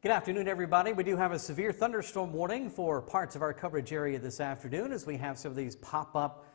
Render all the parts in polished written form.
Good afternoon, everybody. We do have a severe thunderstorm warning for parts of our coverage area this afternoon as we have some of these pop-up,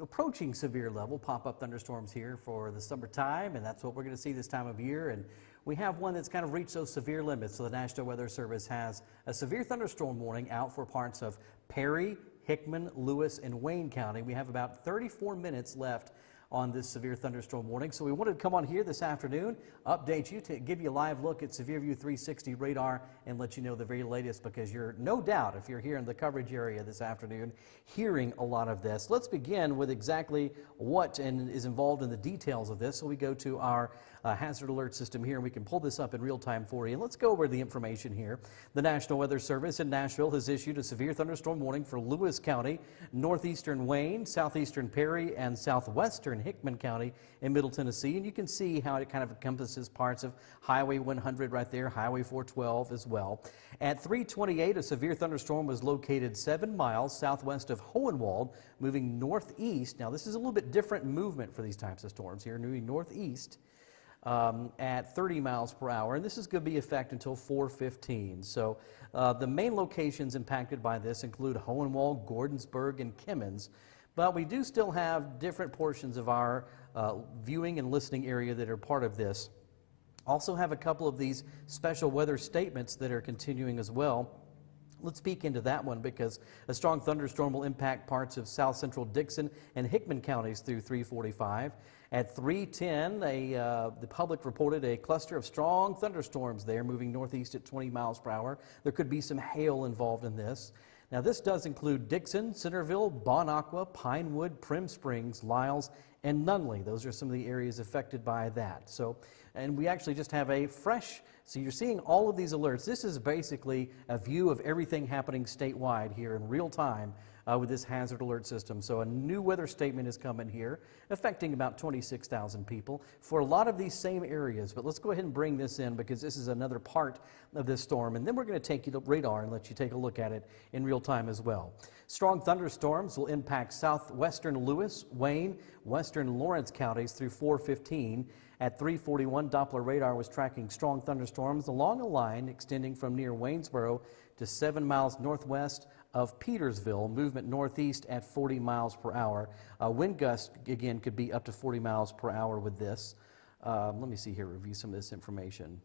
approaching severe level pop-up thunderstorms here for the summertime, and that's what we're going to see this time of year. And we have one that's kind of reached those severe limits, so the National Weather Service has a severe thunderstorm warning out for parts of Perry, Hickman, Lewis, and Wayne County. We have about 34 minutes left on this severe thunderstorm warning. So we wanted to come on here this afternoon, update you, to give you a live look at Severe View 360 radar and let you know the very latest, because you're no doubt, if you're here in the coverage area this afternoon, hearing a lot of this. Let's begin with exactly what and is involved in the details of this. So we go to our hazard alert system here, and we can pull this up in real time for you. And let's go over the information here. The National Weather Service in Nashville has issued a severe thunderstorm warning for Lewis County, northeastern Wayne, southeastern Perry, and southwestern Hickman County in Middle Tennessee. And you can see how it kind of encompasses parts of Highway 100 right there, Highway 412 as well. At 3:28, a severe thunderstorm was located 7 miles southwest of Hohenwald, moving northeast. Now, this is a little bit different movement for these types of storms here, moving northeast at 30 miles per hour, and this is going to be in effect until 4:15. So the main locations impacted by this include Hohenwald, Gordonsburg, and Kimmins, but we do still have different portions of our viewing and listening area that are part of this. Also have a couple of these special weather statements that are continuing as well. Let's peek into that one, because a strong thunderstorm will impact parts of south central Dixon and Hickman counties through 3:45. At 3:10, the public reported a cluster of strong thunderstorms there moving northeast at 20 miles per hour. There could be some hail involved in this. Now, this does include Dixon, Centerville, Bon Aqua, Pinewood, Prim Springs, Lyles, and Nunley. Those are some of the areas affected by that. So, and we actually just have a fresh, so you're seeing all of these alerts. This is basically a view of everything happening statewide here in real time with this hazard alert system. So a new weather statement is coming here, affecting about 26,000 people for a lot of these same areas. But let's go ahead and bring this in, because this is another part of this storm. And then we're going to take you to radar and let you take a look at it in real time as well. Strong thunderstorms will impact southwestern Lewis, Wayne, western Lawrence counties through 4:15. At 3:41, Doppler radar was tracking strong thunderstorms along a line extending from near Waynesboro to 7 miles northwest of Petersville, movement northeast at 40 miles per hour. Wind gusts, again, could be up to 40 miles per hour with this. Let me see here, review some of this information.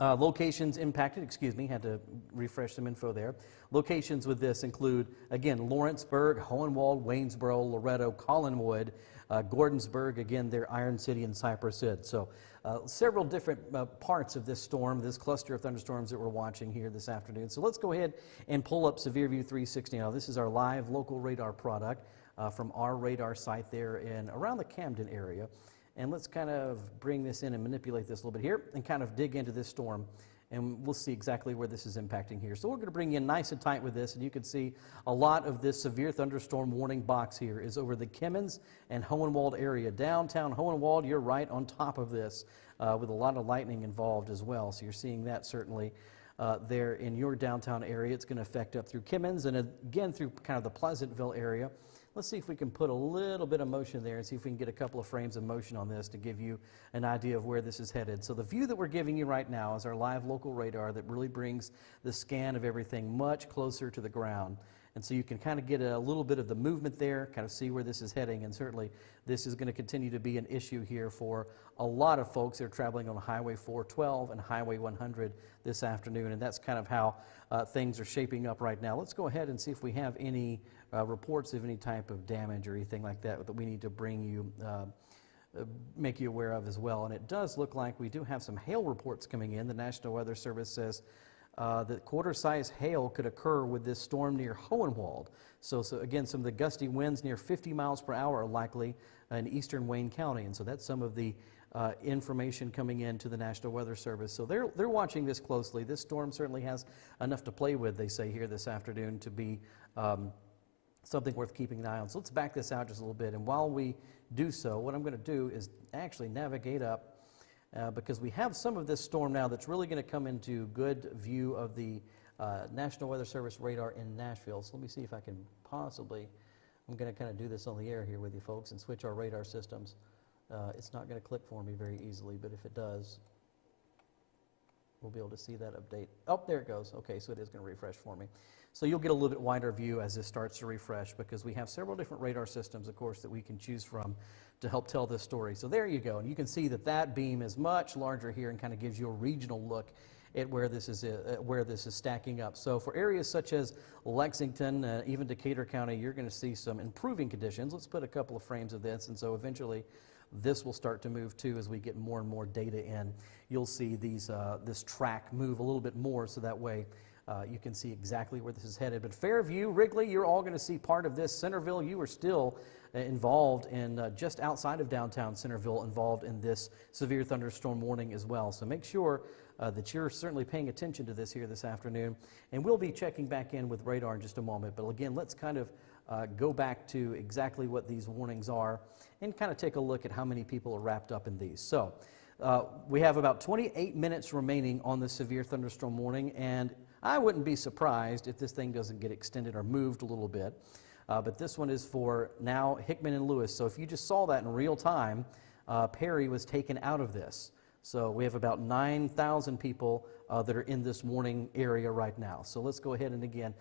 Locations impacted, had to refresh some info there. Locations with this include, again, Lawrenceburg, Hohenwald, Waynesboro, Loretto, Collinwood, Gordonsburg, again, there, Iron City, and Cypress Ridge. So several different parts of this storm, this cluster of thunderstorms that we're watching here this afternoon. So let's go ahead and pull up Severe View 360 now. This is our live local radar product from our radar site there in around the Camden area. And let's kind of bring this in and manipulate this a little bit here and kind of dig into this storm, and we'll see exactly where this is impacting here. So we're going to bring you in nice and tight with this, and you can see a lot of this severe thunderstorm warning box here is over the Kimmins and Hohenwald area. Downtown Hohenwald, you're right on top of this with a lot of lightning involved as well. So you're seeing that certainly there in your downtown area. It's going to affect up through Kimmins and again through kind of the Pleasantville area. Let's see if we can put a little bit of motion there and see if we can get a couple of frames of motion on this to give you an idea of where this is headed. So the view that we're giving you right now is our live local radar that really brings the scan of everything much closer to the ground. And so you can kind of get a little bit of the movement there, kind of see where this is heading, and certainly this is going to continue to be an issue here for a lot of folks that are traveling on Highway 412 and Highway 100 this afternoon, and that's kind of how things are shaping up right now. Let's go ahead and see if we have any reports of any type of damage or anything like that that we need to bring you, make you aware of as well. And it does look like we do have some hail reports coming in. The National Weather Service says that quarter-size hail could occur with this storm near Hohenwald. So again, some of the gusty winds near 50 miles per hour are likely in eastern Wayne County, and so that's some of the information coming in to the National Weather Service. So they're watching this closely. This storm certainly has enough to play with, they say here this afternoon, to be something worth keeping an eye on. So let's back this out just a little bit, and while we do so, what I'm going to do is actually navigate up because we have some of this storm now that's really going to come into good view of the National Weather Service radar in Nashville. So let me see if I can possibly, I'm going to kind of do this on the air here with you folks and switch our radar systems. It's not going to click for me very easily, but if it does, we'll be able to see that update. Oh, there it goes. Okay, so it is going to refresh for me. So you'll get a little bit wider view as this starts to refresh, because we have several different radar systems, of course, that we can choose from to help tell this story. So there you go. And you can see that that beam is much larger here and kind of gives you a regional look at where this is stacking up. So for areas such as Lexington, even Decatur County, you're going to see some improving conditions. Let's put a couple of frames of this, and so eventually this will start to move too as we get more and more data in. You'll see this track move a little bit more, so that way you can see exactly where this is headed. But Fairview, Wrigley, you're all going to see part of this. Centerville, you are still involved in, just outside of downtown Centerville, involved in this severe thunderstorm warning as well. So make sure that you're certainly paying attention to this here this afternoon. And we'll be checking back in with radar in just a moment. But again, let's kind of go back to exactly what these warnings are and kind of take a look at how many people are wrapped up in these. So we have about 28 minutes remaining on the severe thunderstorm warning, and I wouldn't be surprised if this thing doesn't get extended or moved a little bit. But this one is for now Hickman and Lewis. So if you just saw that in real time, Perry was taken out of this. So we have about 9,000 people that are in this warning area right now. So let's go ahead and again,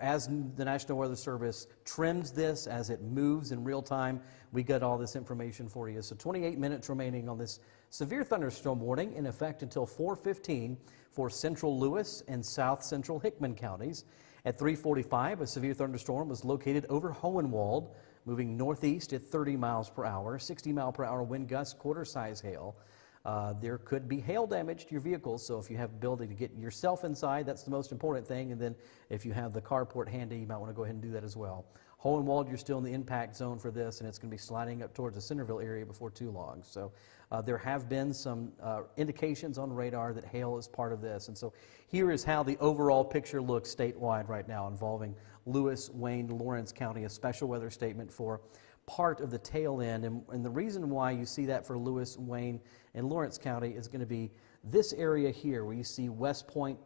as the National Weather Service trims this, as it moves in real time, we got all this information for you. So 28 minutes remaining on this severe thunderstorm warning, in effect until 4:15 for central Lewis and south central Hickman counties. At 3:45, a severe thunderstorm was located over Hohenwald, moving northeast at 30 miles per hour, 60 mile per hour wind gusts, quarter-size hail. There could be hail damage to your vehicles, so if you have the ability to get yourself inside, that's the most important thing. And then if you have the carport handy, you might want to go ahead and do that as well. Hohenwald, you're still in the impact zone for this, and it's going to be sliding up towards the Centerville area before too long. So there have been some indications on radar that hail is part of this. And so here is how the overall picture looks statewide right now, involving Lewis, Wayne, Lawrence County, a special weather statement for part of the tail end. And the reason why you see that for Lewis, Wayne, and Lawrence County is going to be this area here where you see West Point,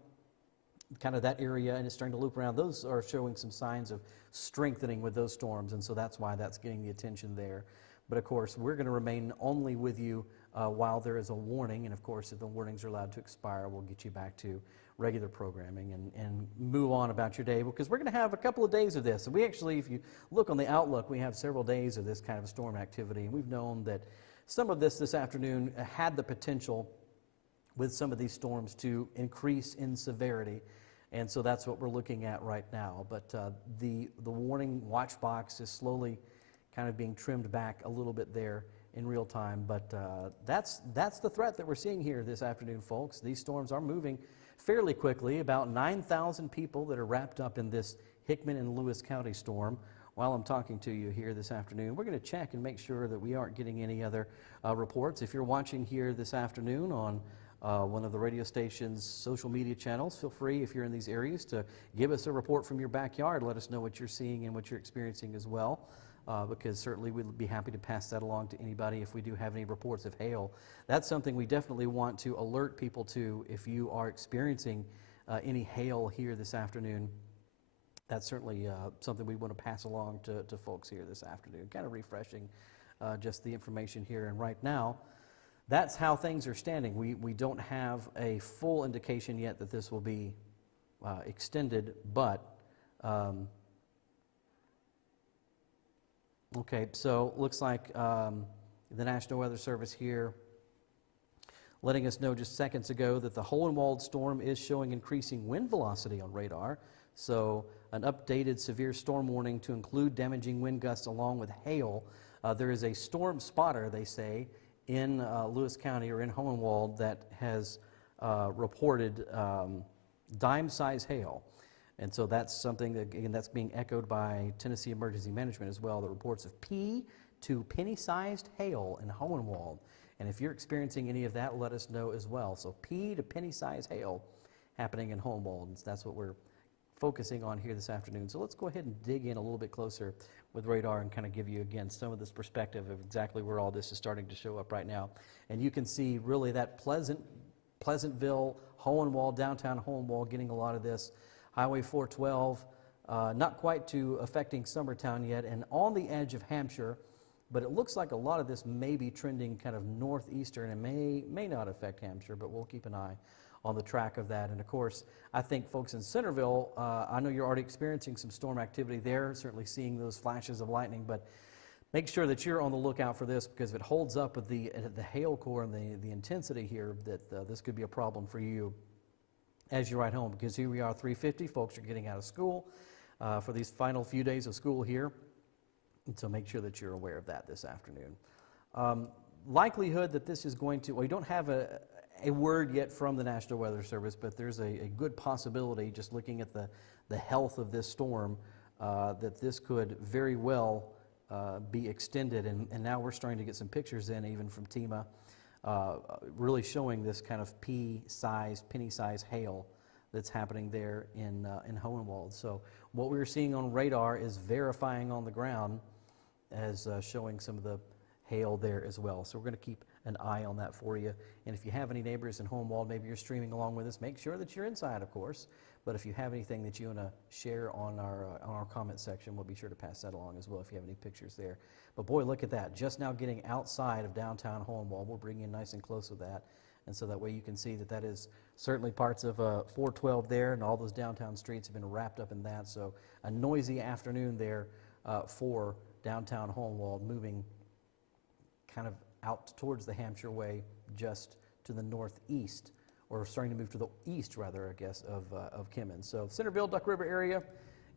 kind of that area, and it's starting to loop around. Those are showing some signs of strengthening with those storms, and so that's why that's getting the attention there. But of course, we're going to remain only with you while there is a warning, and of course, if the warnings are allowed to expire, we'll get you back to regular programming and move on about your day, because we're going to have a couple of days of this. And we actually, if you look on the outlook, we have several days of this kind of storm activity, and we've known that some of this afternoon had the potential with some of these storms to increase in severity, and so that's what we're looking at right now. But the warning watch box is slowly kind of being trimmed back a little bit there in real time. But that's the threat that we're seeing here this afternoon, folks. These storms are moving fairly quickly. About 9,000 people that are wrapped up in this Hickman and Lewis County storm. While I'm talking to you here this afternoon, we're going to check and make sure that we aren't getting any other reports. If you're watching here this afternoon on one of the radio station's social media channels, feel free, if you're in these areas, to give us a report from your backyard. Let us know what you're seeing and what you're experiencing as well, because certainly we'd be happy to pass that along to anybody if we do have any reports of hail. That's something we definitely want to alert people to. If you are experiencing any hail here this afternoon, that's certainly something we want to pass along to folks here this afternoon. Kind of refreshing just the information here. And right now, that's how things are standing. We don't have a full indication yet that this will be extended, but okay, so looks like the National Weather Service here letting us know just seconds ago that the Hohenwald storm is showing increasing wind velocity on radar. So an updated severe storm warning to include damaging wind gusts along with hail. There is a storm spotter, they say, in Lewis County or in Hohenwald that has reported dime-size hail. And so that's something that, again, that's being echoed by Tennessee Emergency Management as well, the reports of pea to penny-sized hail in Hohenwald. And if you're experiencing any of that, let us know as well. So pea to penny-sized hail happening in Hohenwald, and that's what we're focusing on here this afternoon. So let's go ahead and dig in a little bit closer with radar and kind of give you, again, some of this perspective of exactly where all this is starting to show up right now. And you can see really that Pleasantville, Hohenwald, downtown Hohenwald getting a lot of this. Highway 412, not quite to affecting Summertown yet, and on the edge of Hampshire, but it looks like a lot of this may be trending kind of northeastern and may not affect Hampshire, but we'll keep an eye on the track of that. And of course, I think folks in Centerville, I know you're already experiencing some storm activity there, certainly seeing those flashes of lightning, but make sure that you're on the lookout for this, because if it holds up with the hail core and the intensity here, that this could be a problem for you as you ride home, because here we are, 3:50, folks are getting out of school for these final few days of school here. And so make sure that you're aware of that this afternoon. Likelihood that this is going to, well, you don't have a word yet from the National Weather Service, but there's a good possibility, just looking at the health of this storm, that this could very well be extended. And now we're starting to get some pictures in, even from TEMA, really showing this kind of pea-sized, penny-sized hail that's happening there in Hohenwald. So what we're seeing on radar is verifying on the ground as showing some of the hail there as well. So we're going to keep an eye on that for you. And if you have any neighbors in Hohenwald, maybe you're streaming along with us, make sure that you're inside, of course. But if you have anything that you want to share on our comment section, we'll be sure to pass that along as well if you have any pictures there. But boy, look at that. Just now getting outside of downtown Hohenwald. We'll bring you nice and close with that. And so that way you can see that that is certainly parts of 412 there, and all those downtown streets have been wrapped up in that. So a noisy afternoon there for downtown Hohenwald, moving kind of out towards the Hampshire Way, just to the northeast, or starting to move to the east, rather, I guess, of Hickman. So Centerville, Duck River area,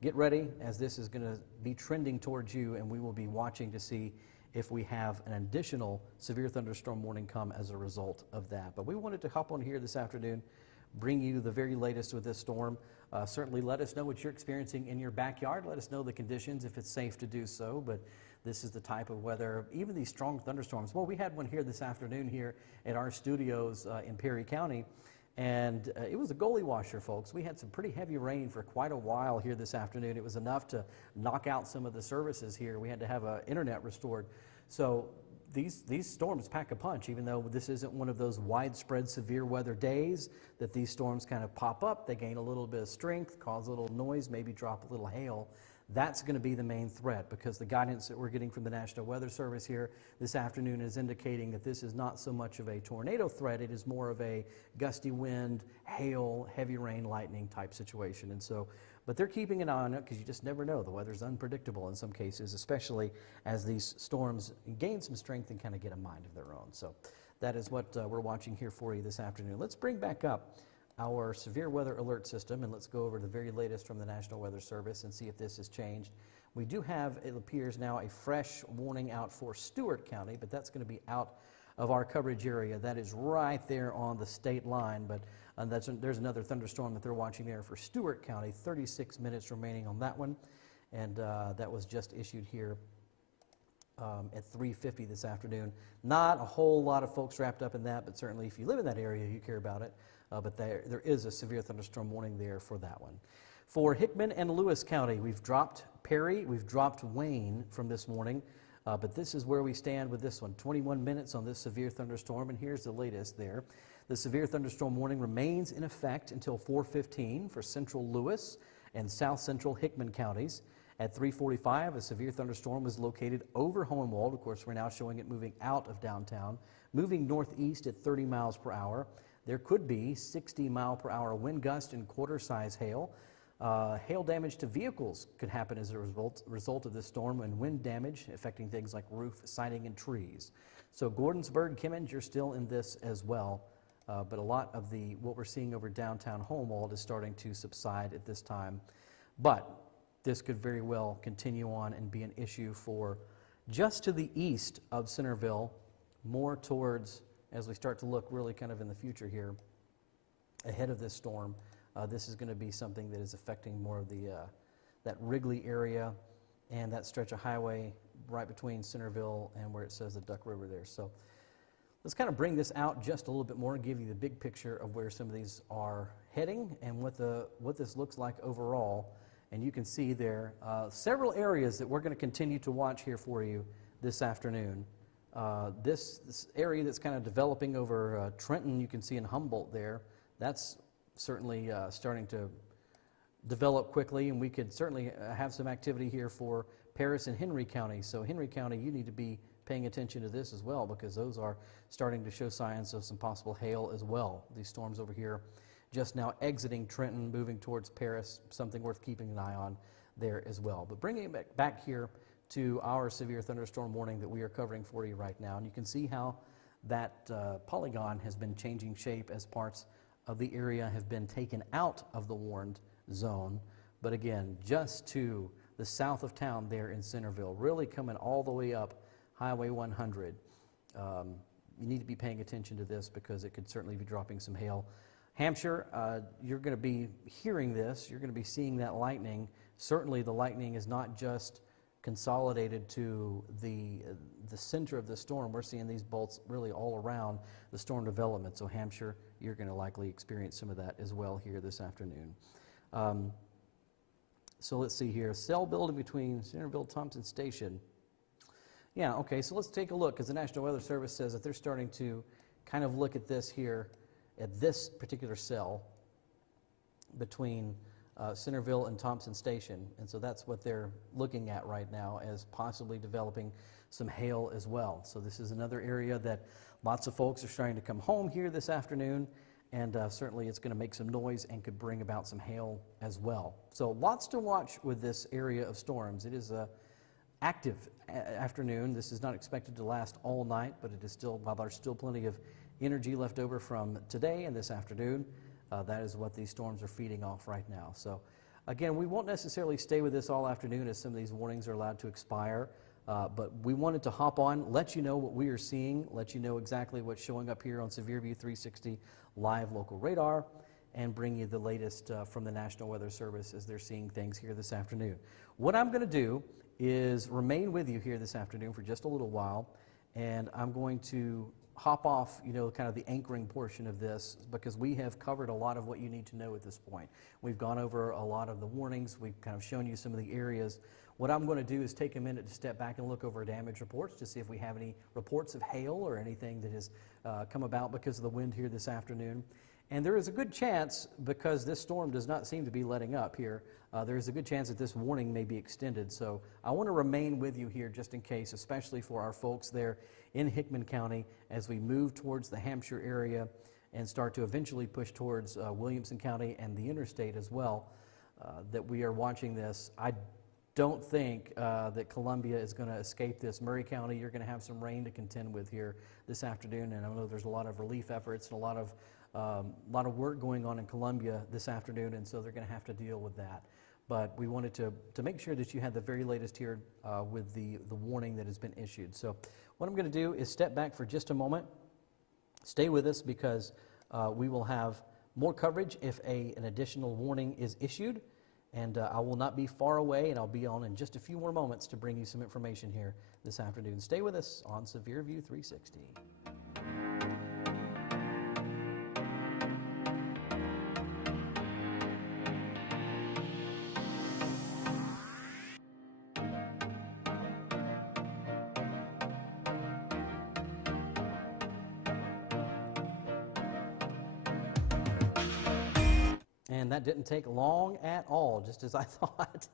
get ready, as this is going to be trending towards you, and we will be watching to see if we have an additional severe thunderstorm warning come as a result of that. But we wanted to hop on here this afternoon, bring you the very latest with this storm. Certainly let us know what you're experiencing in your backyard. Let us know the conditions, if it's safe to do so. But this is the type of weather, even these strong thunderstorms. Well, we had one here this afternoon here at our studios in Perry County, and it was a goalie washer, folks. We had some pretty heavy rain for quite a while here this afternoon. It was enough to knock out some of the services here. We had to have internet restored. So these storms pack a punch, even though this isn't one of those widespread severe weather days that these storms kind of pop up. They gain a little bit of strength, cause a little noise, maybe drop a little hail. That's going to be the main threat, because the guidance that we're getting from the National Weather Service here this afternoon is indicating that this is not so much of a tornado threat. It is more of a gusty wind, hail, heavy rain, lightning type situation. And so, but they're keeping an eye on it, because you just never know. The weather's unpredictable in some cases, especially as these storms gain some strength and kind of get a mind of their own. So that is what we're watching here for you this afternoon. Let's bring back up our severe weather alert system, and let's go over the very latest from the National Weather Service and see if this has changed. We do have, it appears now, a fresh warning out for Stewart County, but that's going to be out of our coverage area. That is right there on the state line, but there's another thunderstorm that they're watching there for Stewart County. 36 minutes remaining on that one, and that was just issued here at 3:50 this afternoon. Not a whole lot of folks wrapped up in that, but certainly if you live in that area, you care about it. But there is a severe thunderstorm warning there for that one. For Hickman and Lewis County, we've dropped Perry, we've dropped Wayne from this morning, but this is where we stand with this one. 21 minutes on this severe thunderstorm, and here's the latest there. The severe thunderstorm warning remains in effect until 4:15 for central Lewis and south central Hickman counties. At 3:45, a severe thunderstorm was located over Hohenwald. Of course, we're now showing it moving out of downtown, moving northeast at 30 miles per hour. There could be 60-mile-per-hour wind gust and quarter-size hail. Hail damage to vehicles could happen as a result of this storm, and wind damage affecting things like roof, siding, and trees. So Gordonsburg, Kimmins, you're still in this as well. But a lot of what we're seeing over downtown Hohenwald is starting to subside at this time. But this could very well continue on and be an issue for just to the east of Centerville, more towards, as we start to look really kind of in the future here, ahead of this storm. This is going to be something that is affecting more of that Wrigley area and that stretch of highway right between Centerville and where it says the Duck River there. So let's kind of bring this out just a little bit more and give you the big picture of where some of these are heading and what this looks like overall. And you can see there several areas that we're going to continue to watch here for you this afternoon. This area that's kind of developing over Trenton, you can see in Humboldt there, that's certainly starting to develop quickly, and we could certainly have some activity here for Paris and Henry County. So Henry County, you need to be paying attention to this as well, because those are starting to show signs of some possible hail as well. These storms over here just now exiting Trenton, moving towards Paris, something worth keeping an eye on there as well. But bringing it back here to our severe thunderstorm warning that we are covering for you right now, and you can see how that polygon has been changing shape as parts of the area have been taken out of the warned zone. But again, just to the south of town there in Centerville, really coming all the way up Highway 100. You need to be paying attention to this because it could certainly be dropping some hail. Hampshire, you're going to be hearing this. You're going to be seeing that lightning. Certainly the lightning is not just consolidated to the center of the storm. We're seeing these bolts really all around the storm development. So Hampshire, you're going to likely experience some of that as well here this afternoon. So let's see here. Cell building between Centerville, Thompson Station. Yeah, okay, so let's take a look, because the National Weather Service says that they're starting to kind of look at this here, at this particular cell between Centerville and Thompson Station. And so that's what they're looking at right now as possibly developing some hail as well. So this is another area that lots of folks are starting to come home here this afternoon, and certainly it's going to make some noise and could bring about some hail as well. So lots to watch with this area of storms. It is a active afternoon. This is not expected to last all night, but it is still, while there's still plenty of energy left over from today and this afternoon, that is what these storms are feeding off right now. So again, we won't necessarily stay with this all afternoon, as some of these warnings are allowed to expire, but we wanted to hop on, let you know what we are seeing, let you know exactly what's showing up here on Severe View 360 live local radar, and bring you the latest from the National Weather Service as they're seeing things here this afternoon. What I'm going to do is remain with you here this afternoon for just a little while, and I'm going to hop off, kind of the anchoring portion of this, because we have covered a lot of what you need to know at this point. We've gone over a lot of the warnings. We've kind of shown you some of the areas. What I'm going to do is take a minute to step back and look over damage reports to see if we have any reports of hail or anything that has come about because of the wind here this afternoon. And there is a good chance, because this storm does not seem to be letting up here, there is a good chance that this warning may be extended. So I want to remain with you here just in case, especially for our folks there in Hickman County as we move towards the Hampshire area and start to eventually push towards Williamson County and the interstate as well, that we are watching this. I don't think that Columbia is going to escape this. Murray County, you're going to have some rain to contend with here this afternoon, and I know there's a lot of relief efforts and a lot of work going on in Columbia this afternoon, and so they're going to have to deal with that. But we wanted to make sure that you had the very latest here with the warning that has been issued. So what I'm going to do is step back for just a moment. Stay with us, because we will have more coverage if an additional warning is issued. And I will not be far away, and I'll be on in just a few more moments to bring you some information here this afternoon. Stay with us on Severe View 360. And that didn't take long at all, just as I thought.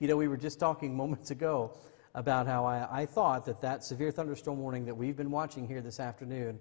We were just talking moments ago about how I thought that severe thunderstorm warning that we've been watching here this afternoon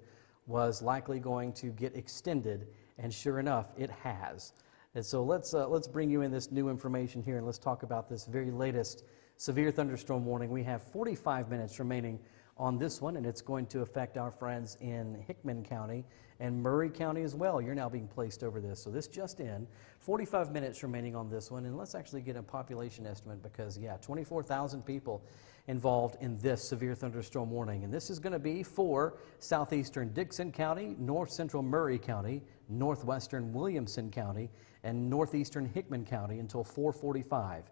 was likely going to get extended, and sure enough, it has. And so let's bring you in this new information here, and let's talk about this very latest severe thunderstorm warning. We have 45 minutes remaining on this one, and it's going to affect our friends in Hickman County and Murray County as well. You're now being placed over this. So this just in, 45 minutes remaining on this one, and let's actually get a population estimate, because 24,000 people involved in this severe thunderstorm warning. And this is going to be for southeastern Dickson County, north central Murray County, northwestern Williamson County, and northeastern Hickman County until 4:45.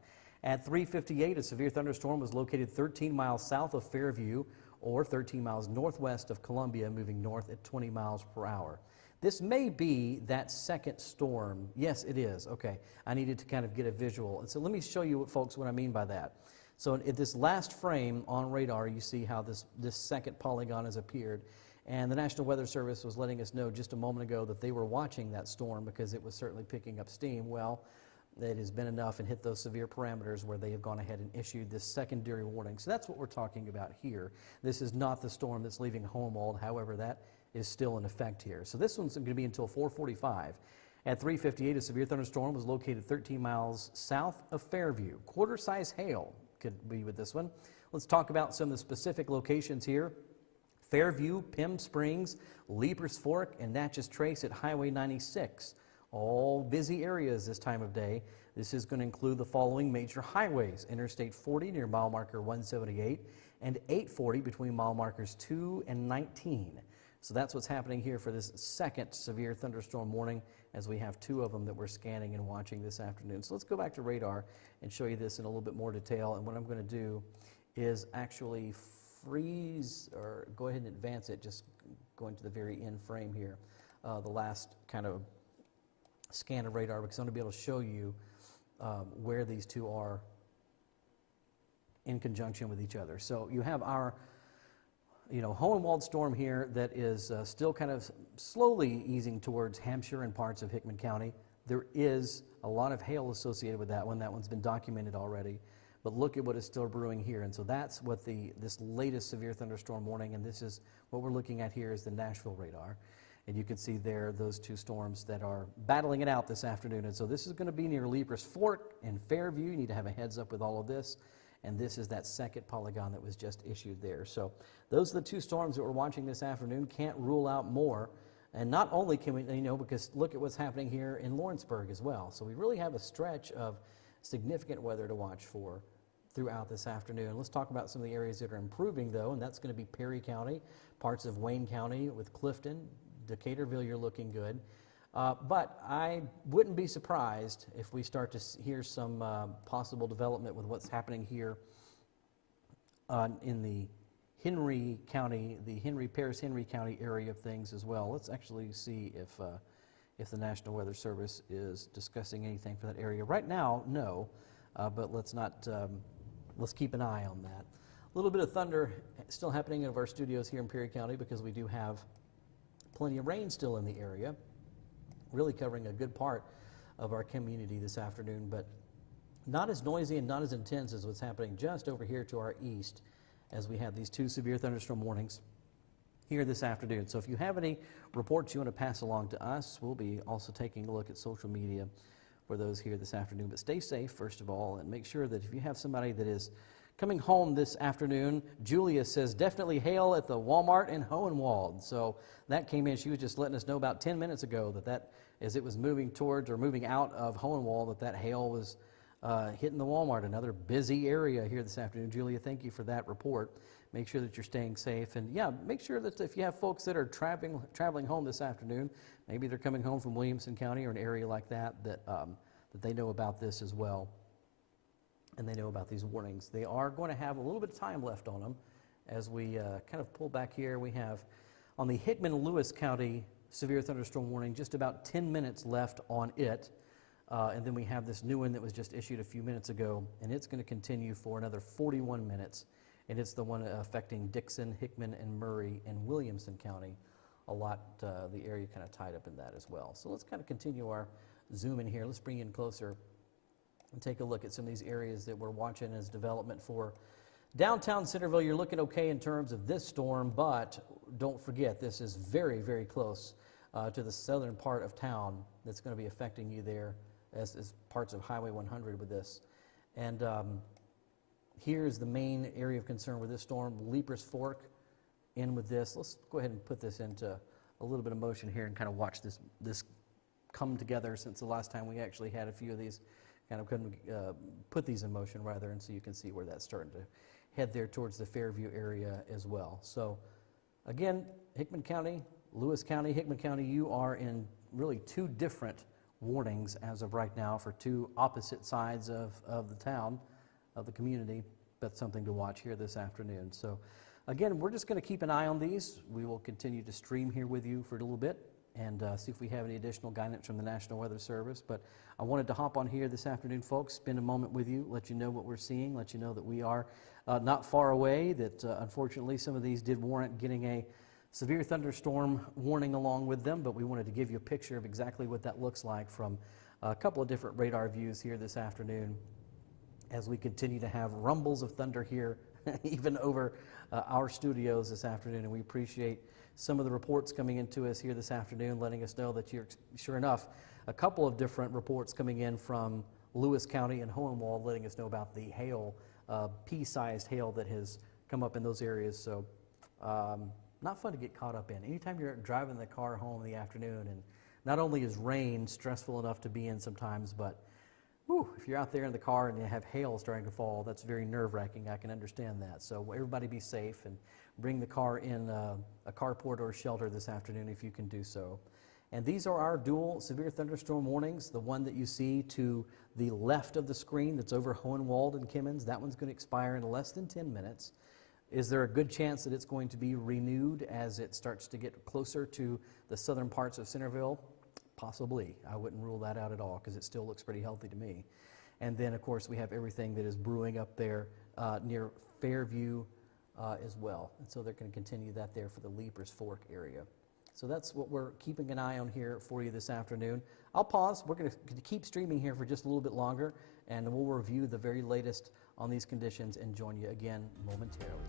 At 3:58, a severe thunderstorm was located 13 miles south of Fairview, or 13 miles northwest of Columbia, moving north at 20 miles per hour. This may be that second storm. Yes, it is. Okay, I needed to kind of get a visual. And so let me show you, folks, what I mean by that. So in this last frame on radar, you see how this second polygon has appeared. And the National Weather Service was letting us know just a moment ago that they were watching that storm because it was certainly picking up steam. Well, it has been enough and hit those severe parameters where they have gone ahead and issued this secondary warning. So that's what we're talking about here. This is not the storm that's leaving Hohenwald. However, that is still in effect here. So this one's going to be until 4:45. At 3:58, a severe thunderstorm was located 13 miles south of Fairview. Quarter-size hail could be with this one. Let's talk about some of the specific locations here. Fairview, Pim Springs, Leapers Fork, and Natchez Trace at Highway 96. All busy areas this time of day. This is going to include the following major highways: Interstate 40 near mile marker 178 and 840 between mile markers 2 and 19. So that's what's happening here for this second severe thunderstorm warning, as we have two of them that we're scanning and watching this afternoon. So let's go back to radar and show you this in a little bit more detail. And what I'm going to do is actually freeze, or go ahead and advance it, just going to the very end frame here, the last kind of scan of radar, because I'm going to be able to show you where these two are in conjunction with each other. So you have our Hohenwald storm here that is still kind of slowly easing towards Hampshire and parts of Hickman County. There is a lot of hail associated with that one. That one's been documented already. But look at what is still brewing here. And so that's what this latest severe thunderstorm warning, and this is what we're looking at here, is the Nashville radar. And you can see there those two storms that are battling it out this afternoon. And so this is going to be near Leapers Fork and Fairview. You need to have a heads up with all of this. And this is that second polygon that was just issued there. So those are the two storms that we're watching this afternoon. Can't rule out more. And not only can we, because look at what's happening here in Lawrenceburg as well. So we really have a stretch of significant weather to watch for throughout this afternoon. Let's talk about some of the areas that are improving, though, and that's going to be Perry County, parts of Wayne County with Clifton, Decaturville, you're looking good. But I wouldn't be surprised if we start to hear some possible development with what's happening here in the Henry County, Paris-Henry County area of things as well. Let's actually see if the National Weather Service is discussing anything for that area. Right now, no, but let's keep an eye on that. A little bit of thunder still happening in our studios here in Perry County, because we do have plenty of rain still in the area, really covering a good part of our community this afternoon, but not as noisy and not as intense as what's happening just over here to our east, as we have these two severe thunderstorm warnings here this afternoon. So if you have any reports you want to pass along to us, we'll be also taking a look at social media for those here this afternoon. But stay safe, first of all, and make sure that if you have somebody that is coming home this afternoon, Julia says definitely hail at the Walmart in Hohenwald. So that came in. She was just letting us know about 10 minutes ago that as it was moving towards or moving out of Hohenwald, that hail was hitting the Walmart, another busy area here this afternoon. Julia, thank you for that report. Make sure that you're staying safe. And yeah, make sure that if you have folks that are traveling home this afternoon, maybe they're coming home from Williamson County or an area like that, that they know about this as well. And they know about these warnings. They are going to have a little bit of time left on them as we kind of pull back here. We have on the Hickman-Lewis County severe thunderstorm warning just about 10 minutes left on it. And then we have this new one that was just issued a few minutes ago, and it's going to continue for another 41 minutes. And it's the one affecting Dixon, Hickman, and Murray and Williamson County. A lot, the area kind of tied up in that as well. So let's kind of continue our zoom in here. Let's bring you in closer and take a look at some of these areas that we're watching as development for downtown Centerville. You're looking okay in terms of this storm, but don't forget this is very, very close to the southern part of town that's going to be affecting you there as parts of Highway 100 with this. And here's the main area of concern with this storm, Leapers Fork in with this. Let's go ahead and put this into a little bit of motion here and kind of watch this come together since the last time we actually had a few of these. Kind of couldn't put these in motion rather, and so you can see where that's starting to head there towards the Fairview area as well. So again, Hickman County, Lewis County, Hickman County, you are in really two different warnings as of right now for two opposite sides of the town, of the community. That's something to watch here this afternoon. So again, we're just going to keep an eye on these. We will continue to stream here with you for a little bit and see if we have any additional guidance from the National Weather Service. But I wanted to hop on here this afternoon, folks, spend a moment with you, let you know what we're seeing, let you know that we are not far away, that unfortunately some of these did warrant getting a severe thunderstorm warning along with them, but we wanted to give you a picture of exactly what that looks like from a couple of different radar views here this afternoon as we continue to have rumbles of thunder here, even over our studios this afternoon. And we appreciate some of the reports coming into us here this afternoon, letting us know that sure enough, a couple of different reports coming in from Lewis County and Hohenwald, letting us know about the hail, pea-sized hail that has come up in those areas. So not fun to get caught up in. Anytime you're driving the car home in the afternoon, and not only is rain stressful enough to be in sometimes, but if you're out there in the car and you have hail starting to fall, that's very nerve-wracking. I can understand that. So everybody be safe and bring the car in a carport or a shelter this afternoon if you can do so. And these are our dual severe thunderstorm warnings. The one that you see to the left of the screen that's over Hohenwald and Kimmins, that one's going to expire in less than 10 minutes. Is there a good chance that it's going to be renewed as it starts to get closer to the southern parts of Centerville? Possibly. I wouldn't rule that out at all because it still looks pretty healthy to me. And then, of course, we have everything that is brewing up there near Fairview as well. And so they're going to continue that there for the Leapers Fork area. So that's what we're keeping an eye on here for you this afternoon. I'll pause. We're going to keep streaming here for just a little bit longer, and we'll review the very latest on these conditions and join you again momentarily.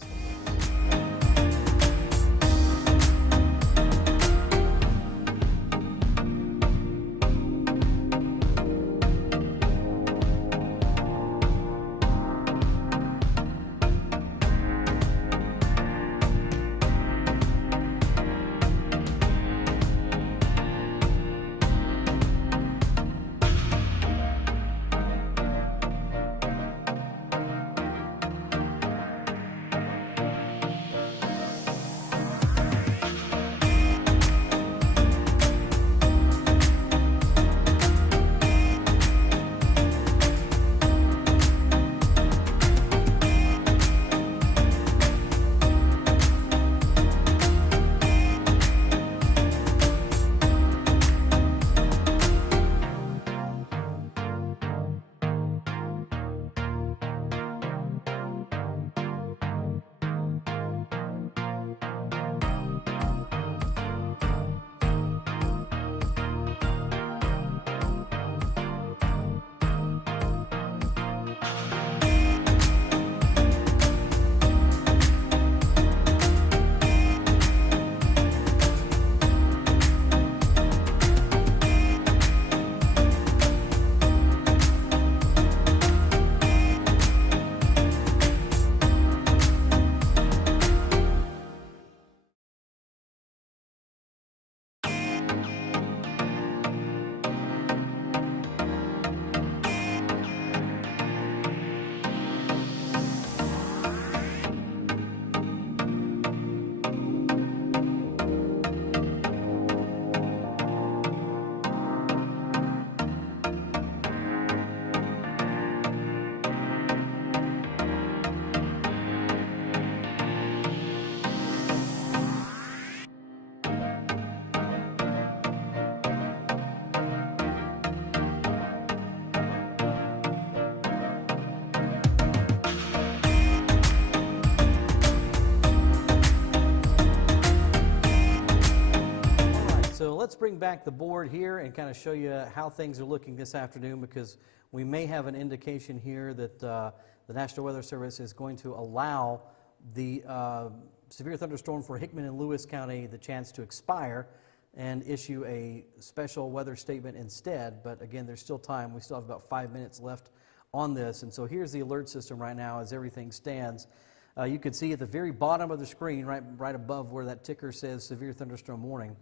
So let's bring back the board here and kind of show you how things are looking this afternoon, because we may have an indication here that the National Weather Service is going to allow the severe thunderstorm for Hickman and Lewis County the chance to expire and issue a special weather statement instead. But again, there's still time. We still have about 5 minutes left on this. And so here's the alert system right now as everything stands. You can see at the very bottom of the screen, right above where that ticker says severe thunderstorm warning,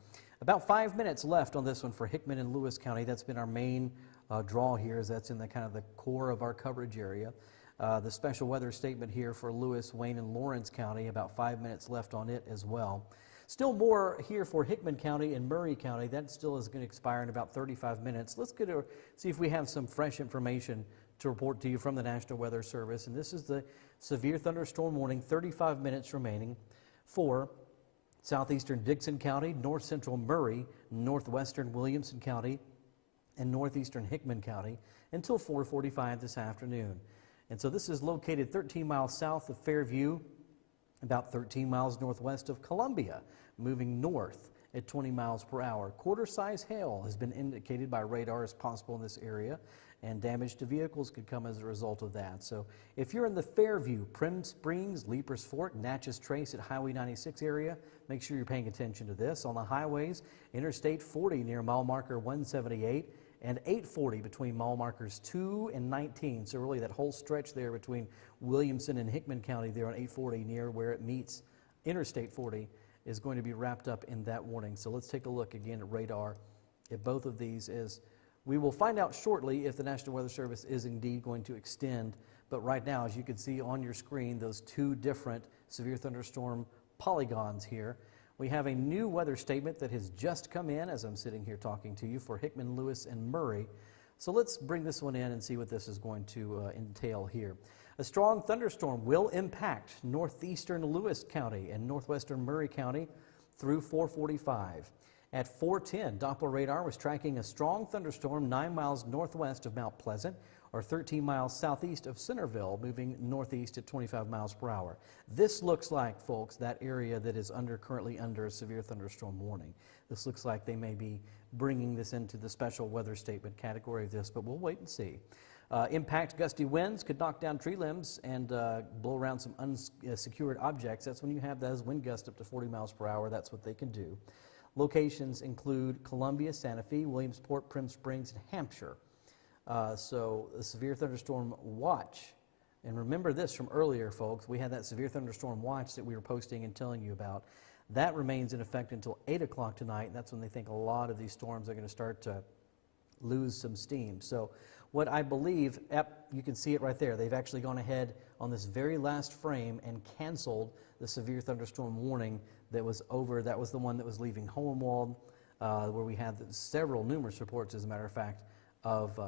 about 5 minutes left on this one for Hickman and Lewis County. That's been our main draw here, as that's in the kind of the core of our coverage area. The special weather statement here for Lewis, Wayne, and Lawrence County, about 5 minutes left on it as well. Still more here for Hickman County and Murray County. That still is going to expire in about 35 minutes. Let's see if we have some fresh information to report to you from the National Weather Service. And this is the severe thunderstorm warning, 35 minutes remaining for southeastern Dixon County, north central Murray, northwestern Williamson County, and northeastern Hickman County until 4:45 this afternoon. And so this is located 13 miles south of Fairview, about 13 miles northwest of Columbia, moving north at 20 miles per hour. Quarter-size hail has been indicated by radar as possible in this area, and damage to vehicles could come as a result of that. So if you're in the Fairview, Prim Springs, Leapers Fork, Natchez Trace at Highway 96 area, make sure you're paying attention to this. On the highways, Interstate 40 near mile marker 178 and 840 between mile markers 2 and 19. So really that whole stretch there between Williamson and Hickman County there on 840 near where it meets Interstate 40 is going to be wrapped up in that warning. So let's take a look again at radar at both of these. As we will find out shortly if the National Weather Service is indeed going to extend, but right now, as you can see on your screen, those two different severe thunderstorm polygons here. We have a new weather statement that has just come in as I'm sitting here talking to you for Hickman, Lewis, and Murray. So let's bring this one in and see what this is going to entail here. A strong thunderstorm will impact northeastern Lewis County and northwestern Murray County through 4:45. At 4:10, Doppler radar was tracking a strong thunderstorm 9 miles northwest of Mount Pleasant, or 13 miles southeast of Centerville, moving northeast at 25 miles per hour. This looks like, folks, that area that is currently under a severe thunderstorm warning. This looks like they may be bringing this into the special weather statement category of this, but we'll wait and see. Impact gusty winds could knock down tree limbs and blow around some unsecured objects. That's when you have those wind gusts up to 40 miles per hour. That's what they can do. Locations include Columbia, Santa Fe, Williamsport, Prim Springs, and Hampshire. So the severe thunderstorm watch, and remember this from earlier, folks, we had that severe thunderstorm watch that we were posting and telling you about. That remains in effect until 8 o'clock tonight, and that's when they think a lot of these storms are going to start to lose some steam. So what I believe, you can see it right there, they've actually gone ahead on this very last frame and canceled the severe thunderstorm warning that was over. That was the one that was leaving Hohenwald, where we had numerous reports, as a matter of fact, of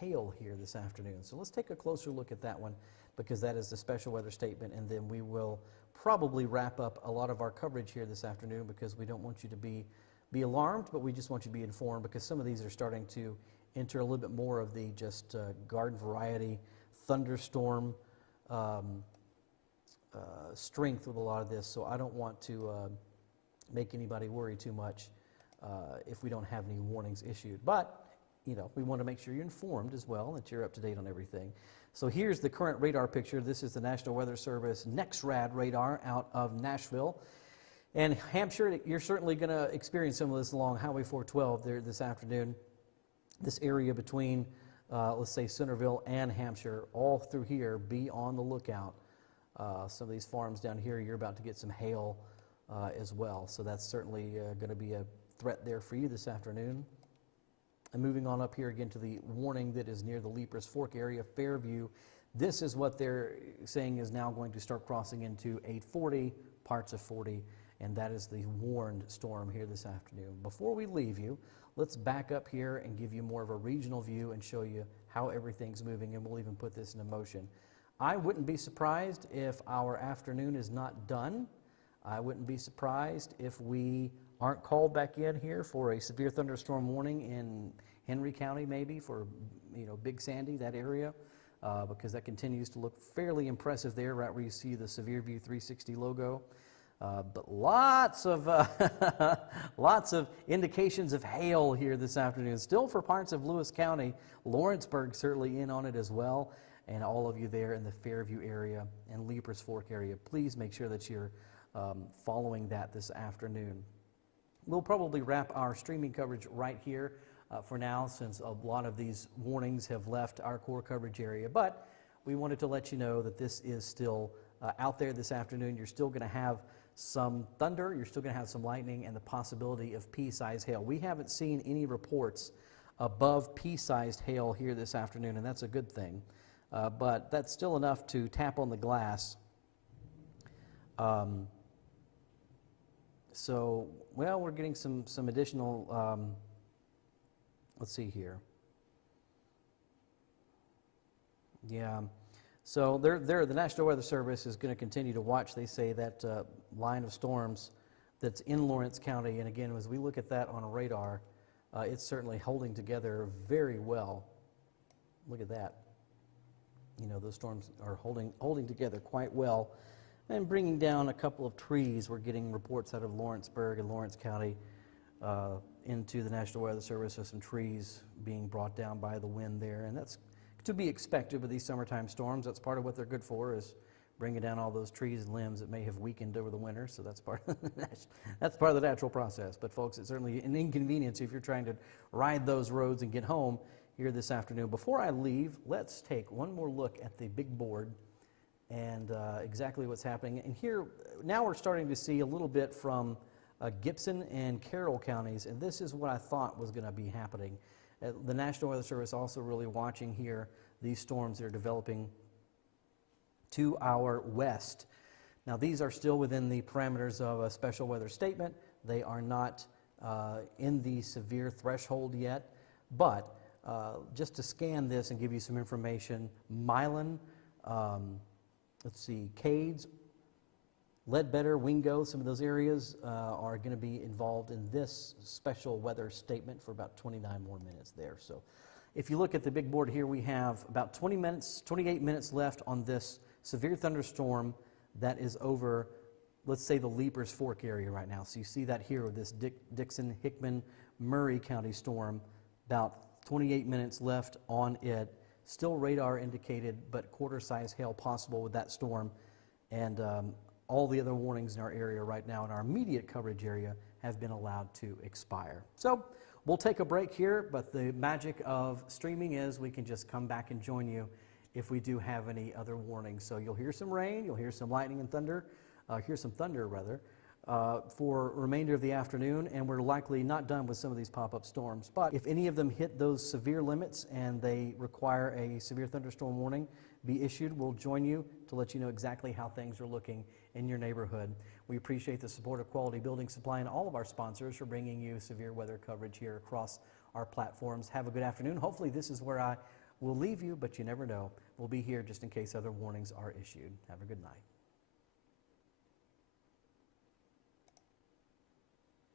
hail here this afternoon. So let's take a closer look at that one, because that is the special weather statement, and then we will probably wrap up a lot of our coverage here this afternoon, because we don't want you to be alarmed, but we just want you to be informed, because some of these are starting to enter a little bit more of the just garden variety thunderstorm strength with a lot of this. So I don't want to make anybody worry too much if we don't have any warnings issued. But you know, we want to make sure you're informed as well, that you're up to date on everything. So here's the current radar picture. This is the National Weather Service NEXRAD radar out of Nashville. And Hampshire, you're certainly going to experience some of this along Highway 412 there this afternoon. This area between, let's say, Centerville and Hampshire, all through here, be on the lookout. Some of these farms down here, you're about to get some hail as well. So that's certainly going to be a threat there for you this afternoon. And moving on up here again to the warning that is near the Leapers Fork area, Fairview. This is what they're saying is now going to start crossing into 840, parts of 40, and that is the warned storm here this afternoon. Before we leave you, let's back up here and give you more of a regional view and show you how everything's moving, and we'll even put this into motion. I wouldn't be surprised if our afternoon is not done. I wouldn't be surprised if we aren't called back in here for a severe thunderstorm warning in Henry County, maybe for, you know, Big Sandy, that area, because that continues to look fairly impressive there, right where you see the Severe View 360 logo. But lots of indications of hail here this afternoon. Still for parts of Lewis County, Lawrenceburg certainly in on it as well, and all of you there in the Fairview area and Leapers Fork area, please make sure that you're following that this afternoon. We'll probably wrap our streaming coverage right here for now, since a lot of these warnings have left our core coverage area. But we wanted to let you know that this is still out there this afternoon. You're still going to have some thunder, you're still going to have some lightning, and the possibility of pea-sized hail. We haven't seen any reports above pea-sized hail here this afternoon, and that's a good thing. But that's still enough to tap on the glass. So, well, we're getting some additional, let's see here. Yeah, so the National Weather Service is going to continue to watch, they say, that line of storms that's in Lawrence County. And again, as we look at that on a radar, it's certainly holding together very well. Look at that. You know, those storms are holding together quite well and bringing down a couple of trees. We're getting reports out of Lawrenceburg and Lawrence County into the National Weather Service. There's some trees being brought down by the wind there, and that's to be expected with these summertime storms. That's part of what they're good for, is bringing down all those trees and limbs that may have weakened over the winter. So that's part of the natural process. But folks, it's certainly an inconvenience if you're trying to ride those roads and get home here this afternoon. Before I leave, let's take one more look at the big board and exactly what's happening. And here, now we're starting to see a little bit from Gibson and Carroll counties, and this is what I thought was going to be happening. The National Weather Service also really watching here these storms that are developing to our west. Now, these are still within the parameters of a special weather statement. They are not in the severe threshold yet, but just to scan this and give you some information, Milan, let's see, Cades, Ledbetter, Wingo, some of those areas are going to be involved in this special weather statement for about 29 more minutes there. So if you look at the big board here, we have about 28 minutes left on this severe thunderstorm that is over, let's say, the Leapers Fork area right now. So you see that here with this Dixon, Hickman, Murray County storm, about 28 minutes left on it. Still radar indicated, but quarter-size hail possible with that storm. And all the other warnings in our area right now, in our immediate coverage area, have been allowed to expire. So we'll take a break here, but the magic of streaming is we can just come back and join you if we do have any other warnings. So you'll hear some rain, you'll hear some lightning and thunder, hear some thunder rather, for remainder of the afternoon, and we're likely not done with some of these pop-up storms. But if any of them hit those severe limits and they require a severe thunderstorm warning be issued, we'll join you to let you know exactly how things are looking in your neighborhood. We appreciate the support of Quality Building Supply and all of our sponsors for bringing you severe weather coverage here across our platforms. Have a good afternoon. Hopefully this is where I will leave you, but you never know. We'll be here just in case other warnings are issued. Have a good night.